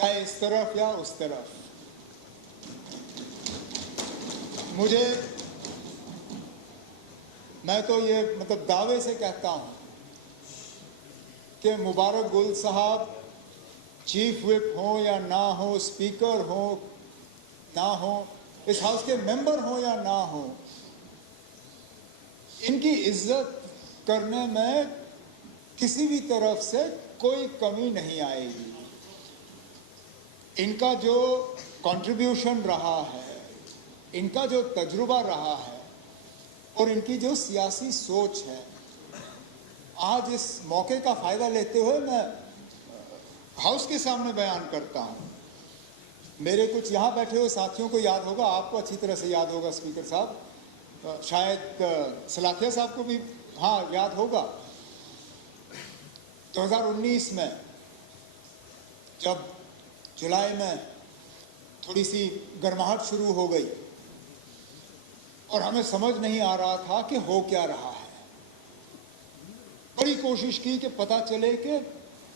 चाहे इस तरफ या उस तरफ। मैं तो ये मतलब दावे से कहता हूं कि मुबारक गुल साहब चीफ विप हो या ना हो, स्पीकर हो ना हो, इस हाउस के मेंबर हो या ना हो, इनकी इज्जत करने में किसी भी तरफ से कोई कमी नहीं आएगी। इनका जो कंट्रीब्यूशन रहा है, इनका जो तजुर्बा रहा है और इनकी जो सियासी सोच है, आज इस मौके का फायदा लेते हुए मैं हाउस के सामने बयान करता हूं। मेरे कुछ यहाँ बैठे हुए साथियों को याद होगा, आपको अच्छी तरह से याद होगा स्पीकर साहब, शायद सलाथिया साहब को भी हाँ याद होगा। 2019 में जब जुलाई में थोड़ी सी गर्माहट शुरू हो गई और हमें समझ नहीं आ रहा था कि हो क्या रहा है, बड़ी कोशिश की कि पता चले कि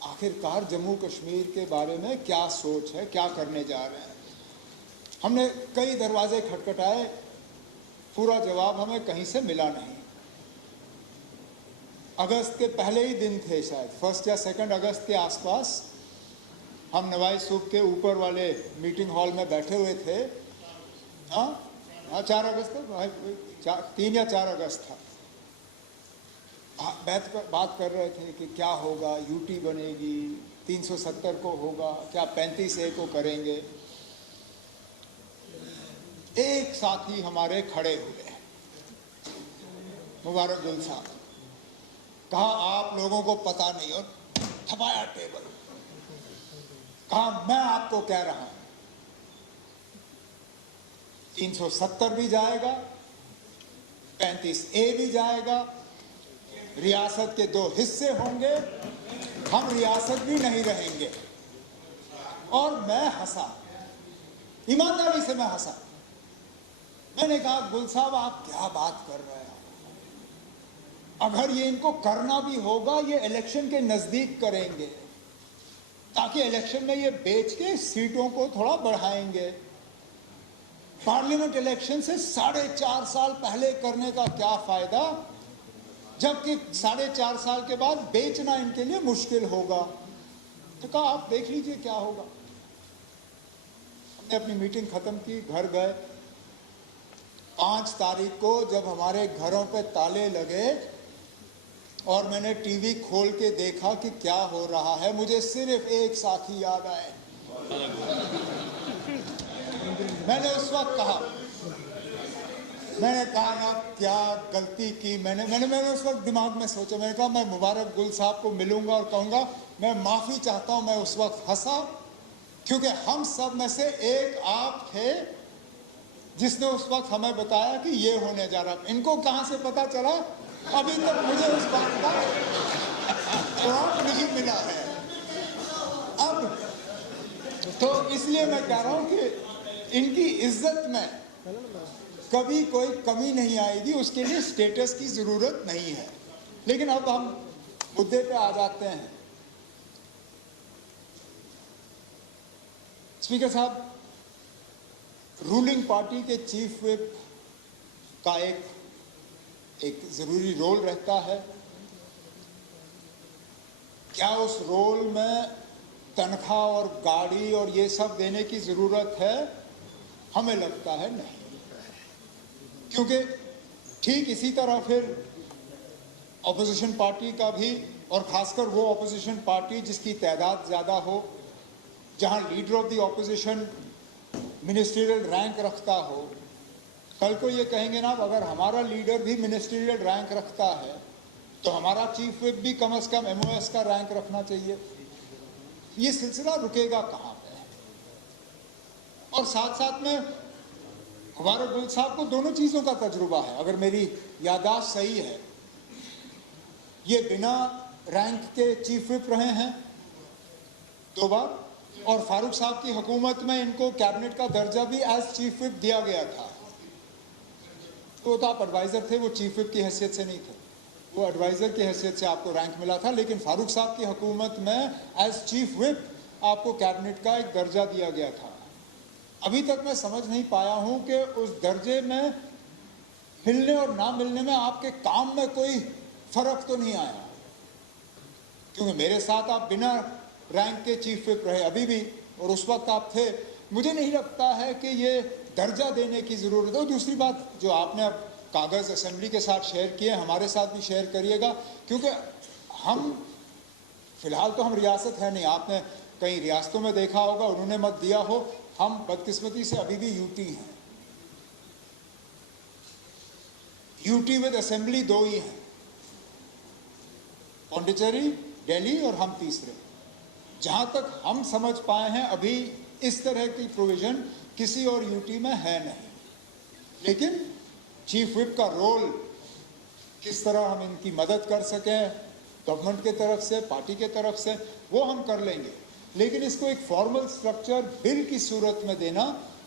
आखिरकार जम्मू कश्मीर के बारे में क्या सोच है, क्या करने जा रहे हैं। हमने कई दरवाजे खटखटाए, पूरा जवाब हमें कहीं से मिला नहीं। अगस्त के पहले ही दिन थे, शायद 1 या 2 अगस्त के आसपास, हम नवाई सूब के ऊपर वाले मीटिंग हॉल में बैठे हुए थे। हाँ 4 अगस्त था, 3 या 4 अगस्त था। बात कर रहे थे कि क्या होगा, यूटी बनेगी, 370 को होगा क्या, 35A को करेंगे। एक साथी हमारे खड़े हुए, मुबारक गुल साहब, कहा आप लोगों को पता नहीं, और थपाया टेबल, कहा मैं आपको कह रहा हूं 370 भी जाएगा, 35A भी जाएगा, रियासत के 2 हिस्से होंगे, हम रियासत भी नहीं रहेंगे। और मैं हंसा, ईमानदारी से मैं हंसा। मैंने कहा गुल साहब आप क्या बात कर रहे हो, अगर ये इनको करना भी होगा ये इलेक्शन के नजदीक करेंगे, ताकि इलेक्शन में ये बेच के सीटों को थोड़ा बढ़ाएंगे। पार्लियामेंट इलेक्शन से 4.5 साल पहले करने का क्या फायदा, जबकि 4.5 साल के बाद बेचना इनके लिए मुश्किल होगा। तो कहा आप देख लीजिए क्या होगा। हमने अपनी मीटिंग खत्म की, घर गए। 5 तारीख को जब हमारे घरों पे ताले लगे और मैंने टीवी खोल के देखा कि क्या हो रहा है, मुझे सिर्फ एक साथी याद आए। मैंने उस वक्त कहा, मैंने कहा ना क्या गलती की मैंने उस वक्त दिमाग में सोचा, मैंने कहा मैं मुबारक गुल साहब को मिलूंगा और कहूंगा मैं माफ़ी चाहता हूं। मैं उस वक्त हंसा क्योंकि हम सब में से एक आप थे जिसने उस वक्त हमें बताया कि ये होने जा रहा। इनको कहां से पता चला, अभी तक मुझे उस बात का जवाब नहीं मिला है। अब तो इसलिए मैं कह रहा हूं कि इनकी इज्जत में कभी कोई कमी नहीं आएगी, उसके लिए स्टेटस की जरूरत नहीं है। लेकिन अब हम मुद्दे पे आ जाते हैं। स्पीकर साहब, रूलिंग पार्टी के चीफ विप का एक जरूरी रोल रहता है। क्या उस रोल में तनख्वाह और गाड़ी और ये सब देने की जरूरत है? हमें लगता है नहीं, क्योंकि ठीक इसी तरह फिर ऑपोजिशन पार्टी का भी, और खासकर वो ऑपोजिशन पार्टी जिसकी तादाद ज़्यादा हो, जहां leader of the opposition ministerial rank रखता हो, कल को ये कहेंगे ना अगर हमारा लीडर भी मिनिस्ट्रियल रैंक रखता है तो हमारा चीफ विप भी कम से कम MOS का रैंक रखना चाहिए। ये सिलसिला रुकेगा कहाँ पे? और साथ साथ में मुबारक गुल साहब को दोनों चीज़ों का तजुर्बा है, अगर मेरी याददाश्त सही है। ये बिना रैंक के चीफ विप रहे हैं 2 बार, और फारूक साहब की हुकूमत में इनको कैबिनेट का दर्जा भी एज चीफ विप दिया गया था। तो आप एडवाइज़र थे, वो चीफ विप की हैसियत से नहीं थे, वो एडवाइज़र की हैसियत से आपको रैंक मिला था। लेकिन फारूक साहब की हुकूमत में एज चीफ विप आपको कैबिनेट का एक दर्जा दिया गया था। अभी तक मैं समझ नहीं पाया हूं कि उस दर्जे में मिलने और ना मिलने में आपके काम में कोई फर्क तो नहीं आया, क्योंकि मेरे साथ आप बिना रैंक के चीफ विप रहे अभी भी, और उस वक्त आप थे। मुझे नहीं लगता है कि ये दर्जा देने की जरूरत है। और दूसरी बात, जो आपने अब कागज असेंबली के साथ शेयर किए, हमारे साथ भी शेयर करिएगा, क्योंकि हम फिलहाल तो हम रियासत है नहीं। आपने कई रियासतों में देखा होगा, उन्होंने मत दिया हो, हम बदकिस्मती से अभी भी यूटी हैं। यूटी विद असेंबली 2 ही हैं, पौंडीचेरी, दिल्ली और हम तीसरे। जहां तक हम समझ पाए हैं अभी इस तरह की प्रोविजन किसी और यूटी में है नहीं। लेकिन चीफ विप का रोल, किस तरह हम इनकी मदद कर सकें गवर्नमेंट के तरफ से, पार्टी के तरफ से, वो हम कर लेंगे। लेकिन इसको एक फॉर्मल स्ट्रक्चर बिल की सूरत में देना,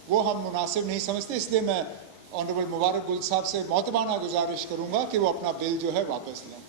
वो हम मुनासिब नहीं समझते। इसलिए मैं ऑनरेबल मुबारक गुल साहब से मौतबाना गुजारिश करूंगा कि वो अपना बिल जो है वापस लें।